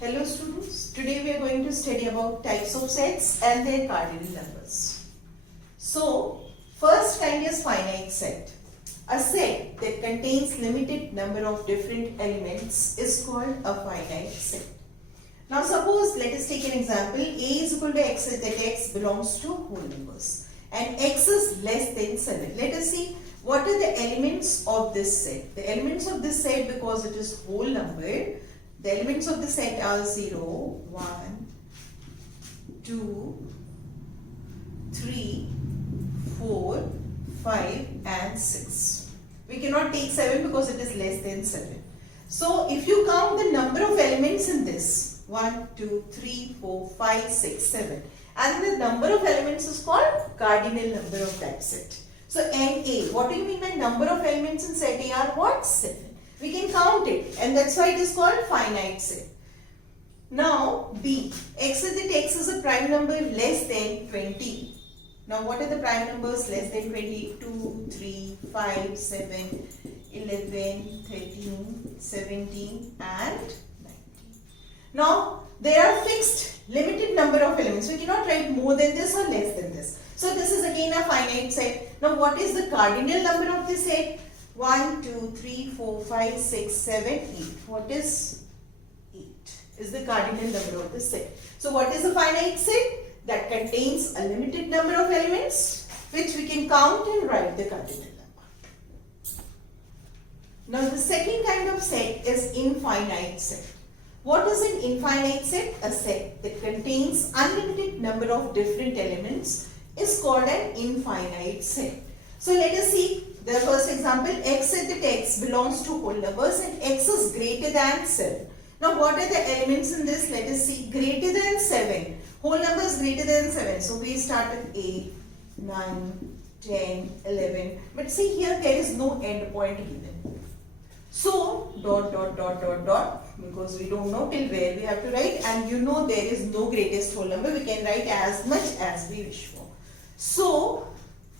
Hello students, today we are going to study about types of sets and their cardinal numbers. So, first kind is finite set. A set that contains limited number of different elements is called a finite set. Now suppose, let us take an example, A is equal to X that X belongs to whole numbers and X is less than 7. Let us see what are the elements of this set. The elements of this set, because it is whole number, the elements of the set are 0, 1, 2, 3, 4, 5 and 6. We cannot take 7 because it is less than 7. So if you count the number of elements in this, 1, 2, 3, 4, 5, 6, 7, and the number of elements is called cardinal number of that set. So NA, what do you mean by number of elements in set A are what? 7. We can count it and that's why it is called finite set. Now B, X is that X is a prime number less than 20. Now what are the prime numbers less than 20? 2, 3, 5, 7, 11, 13, 17 and 19. Now there are fixed limited number of elements. We cannot write more than this or less than this. So this is again a finite set. Now what is the cardinal number of this set? 1, 2, 3, 4, 5, 6, 7, 8. What is 8? Is the cardinal number of the set. So what is a finite set? That contains a limited number of elements which we can count and write the cardinal number. Now the second kind of set is infinite set. What is an infinite set? A set that contains unlimited number of different elements is called an infinite set. So let us see the first example. X at the X belongs to whole numbers and X is greater than 7. Now what are the elements in this? Let us see. Greater than 7. Whole number is greater than 7. So we start with 8, 9, 10, 11. But see here there is no end point given. So dot dot dot dot dot, because we don't know till where we have to write, and you know there is no greatest whole number. We can write as much as we wish for. So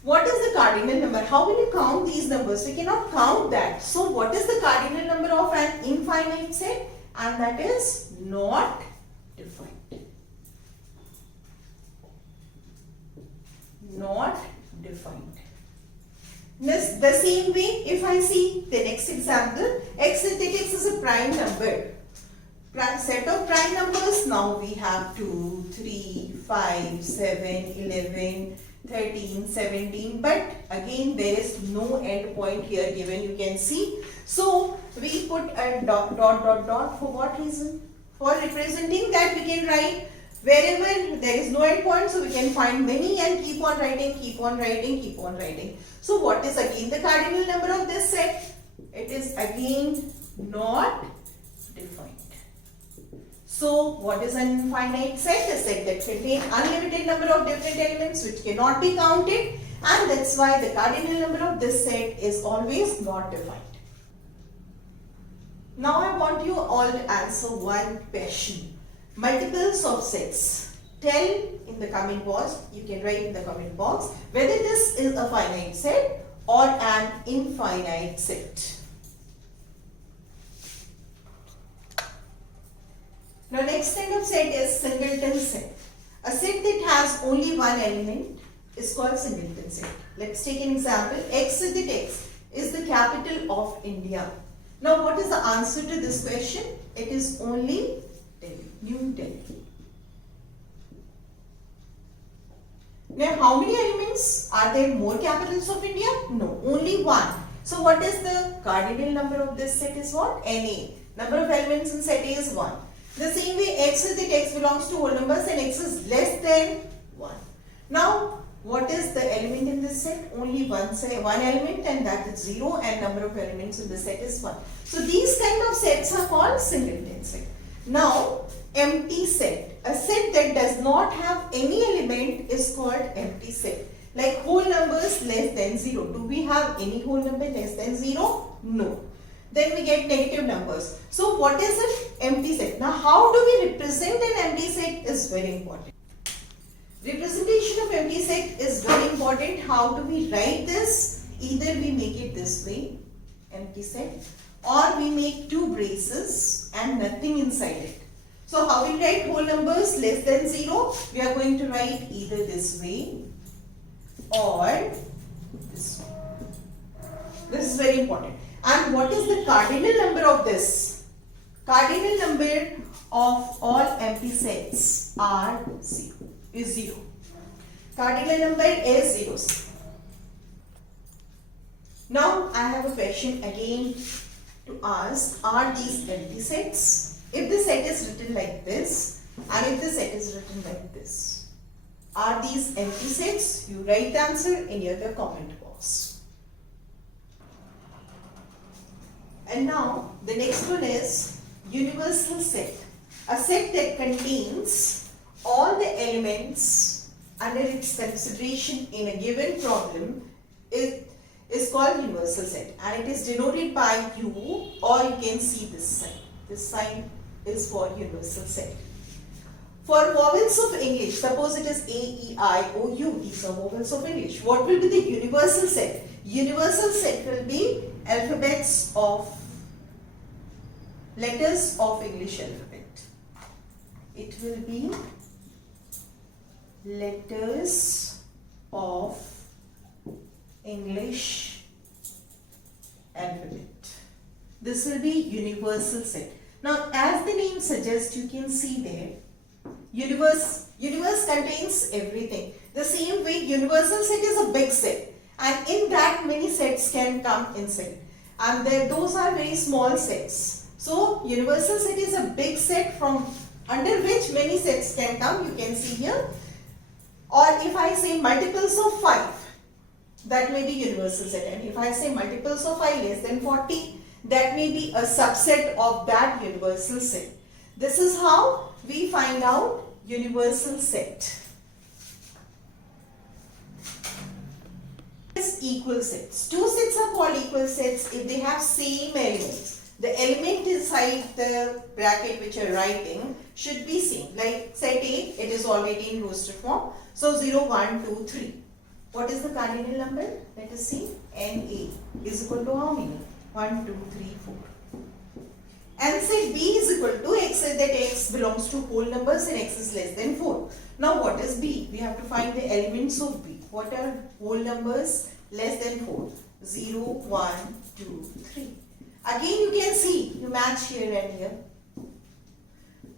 what is the cardinal number? How will you count these numbers? We cannot count that. So what is the cardinal number of an infinite set? And that is not defined. Not defined. The same way, if I see the next example, X at X is a prime number. Set of prime numbers, now we have 2, 3, 5, 7, 11, 13, 17, but again there is no end point here given, you can see. So we put a dot dot dot dot. For what reason? For representing that we can write wherever there is no end point, so we can find many and keep on writing, keep on writing, keep on writing. So what is again the cardinal number of this set? It is again not defined. So what is an infinite set? A set that contains unlimited number of different elements which cannot be counted, and that's why the cardinal number of this set is always not defined. Now I want you all to answer one question. Multiples of sets. Tell in the comment box, you can write in the comment box whether this is a finite set or an infinite set. Now next kind of set is singleton set. A set that has only one element is called singleton set. Let's take an example. X at the X is the capital of India. Now what is the answer to this question? It is only Delhi, New Delhi. Now how many elements? Are there more capitals of India? No, only one. So what is the cardinal number of this set is what? NA. Number of elements in set A is 1. The same way X at the X belongs to whole numbers and X is less than 1. Now what is the element in this set? Only one element, and that is 0, and number of elements in the set is 1. So these kind of sets are called singleton set. Now empty set. A set that does not have any element is called empty set. Like whole numbers less than 0. Do we have any whole number less than 0? No. Then we get negative numbers. So what is an empty set? Now how do we represent an empty set is very important. Representation of empty set is very important. How do we write this? Either we make it this way, empty set, or we make two braces and nothing inside it. So how we write whole numbers less than 0? We are going to write either this way or this way. This is very important. And what is the cardinal number of this? Cardinal number of all empty sets is 0. Cardinal number is 0. Now I have a question again to ask. Are these empty sets? If the set is written like this and if the set is written like this, are these empty sets? You write the answer in the comment box. And now the next one is universal set. A set that contains all the elements under its consideration in a given problem is called universal set, and it is denoted by U, or you can see this sign. This sign is for universal set. For vowels of English, suppose it is A, E, I, O, U. These are vowels of English. What will be the universal set? Universal set will be alphabets of letters of English alphabet. It will be letters of English alphabet. This will be universal set. Now, as the name suggests, you can see there, universe contains everything. The same way, universal set is a big set, and in that many sets can come inside, and those are very small sets. So, universal set is a big set from under which many sets can come. You can see here. Or if I say multiples of 5, that may be universal set, and if I say multiples of 5 less than 40, that may be a subset of that universal set. This is how we find out universal set. Equal sets. Two sets are called equal sets if they have same elements. The element inside the bracket which you are writing should be same. Like set A, it is already in roster form. So 0, 1, 2, 3. What is the cardinal number? Let us see. NA is equal to how many? 1, 2, 3, 4. And set B is equal to X, that X belongs to whole numbers and X is less than 4. Now what is B? We have to find the elements of B. What are whole numbers less than 4? 0, 1, 2, 3. Again you can see, you match here and here.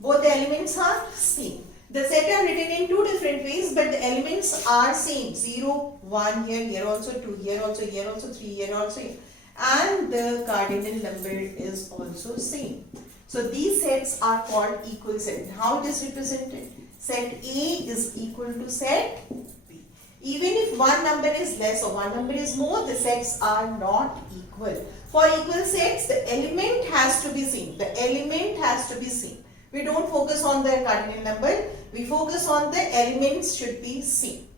Both the elements are same. The set are written in two different ways, but the elements are same. 0, 1 here, here also 2, here also 3, here also here. And the cardinal number is also same. So these sets are called equal set. How it is represented? Set A is equal to set B. Even if one number is less or one number is more, the sets are not equal. For equal sets, the element has to be same. The element has to be same. We don't focus on the cardinal number. We focus on the elements should be same.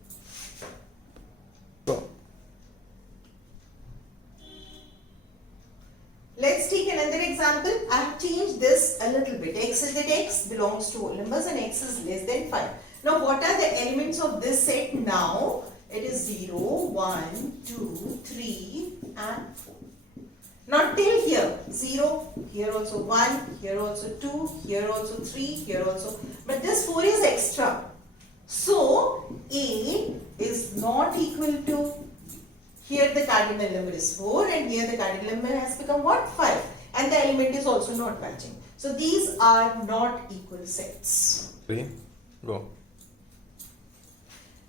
Let's take another example. I have changed this a little bit. X is that X belongs to whole numbers and X is less than 5. Now what are the elements of this set now? It is 0, 1, 2, 3 and 4. Not till here. 0, here also 1, here also 2, here also 3, here also. But this 4 is extra. So A is not equal to, here the cardinal number is 4 and here the cardinal number has become what? 5. And the element is also not matching. So these are not equal sets. Okay. Go.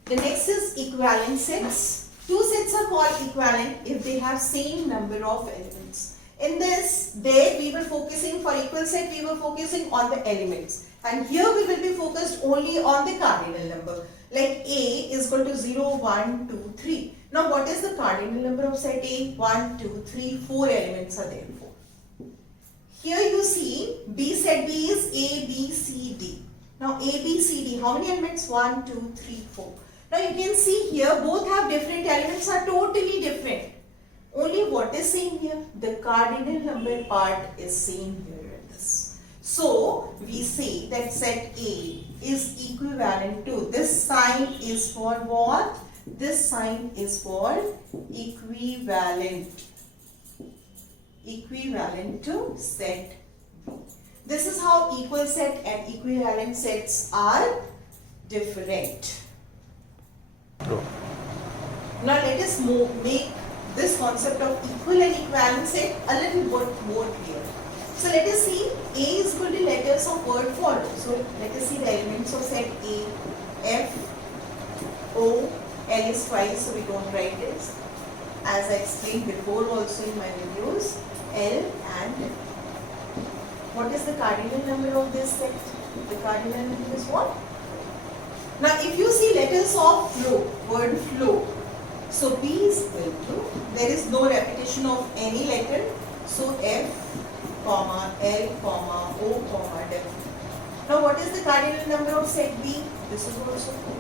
The next is equivalent sets. Two sets are called equivalent if they have same number of elements. In this, there we were focusing for equal set, we were focusing on the elements. And here we will be focused only on the cardinal number. Like A is equal to 0, 1, 2, 3. Now what is the cardinal number of set A? 1, 2, 3, 4 elements are there. 4. Here you see B set B is A, B, C, D. Now A, B, C, D, how many elements? 1, 2, 3, 4. Now you can see here both have different elements, are totally different. Only what is same here? The cardinal number part is same here in this. So we say that set A is equivalent to, this sign is for what? This sign is for equivalent. Equivalent to set B. This is how equal set and equivalent sets are different. True. Now let us make this concept of equal and equivalent set a little bit more clear. So let us see, A is equal to letters of word follow. So let us see the elements of set A. F, O, L is twice, so we don't write this. As I explained before also in my videos, L and F. What is the cardinal number of this set? The cardinal number is what? Now if you see letters of flow, word flow, so B is equal to, there is no repetition of any letter, so F, comma, L, comma, O, comma, W. Now what is the cardinal number of set B? This is also 4.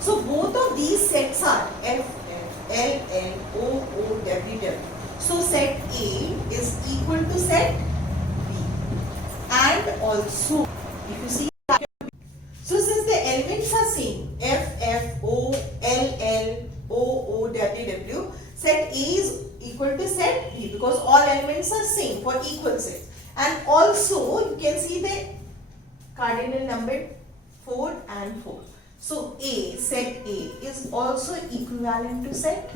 So both of these sets are F, F, L, L, O, O, W, W. So set A is equal to set B. And also, if you see, so since the elements are same, F, F, O, L, L, O, O, W, W, set A is equal to set B because all elements are same for equal sets. And also you can see the cardinal number 4 and 4. So A, set A is also equivalent to set.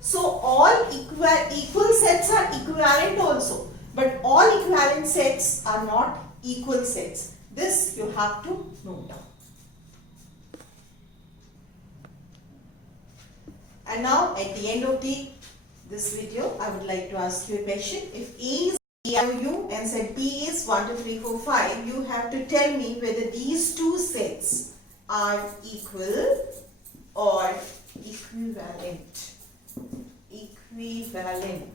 So all equal sets are equivalent also, but all equivalent sets are not equal sets. This you have to note down. And now at the end of this video, I would like to ask you a question. If A is AIOU and set B is 1, 2, 3, 4, 5, you have to tell me whether these two sets are equal or equivalent. Equivalent.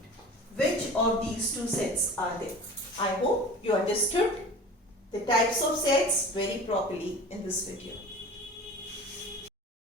Which of these two sets are there? I hope you understood the types of sets very properly in this video.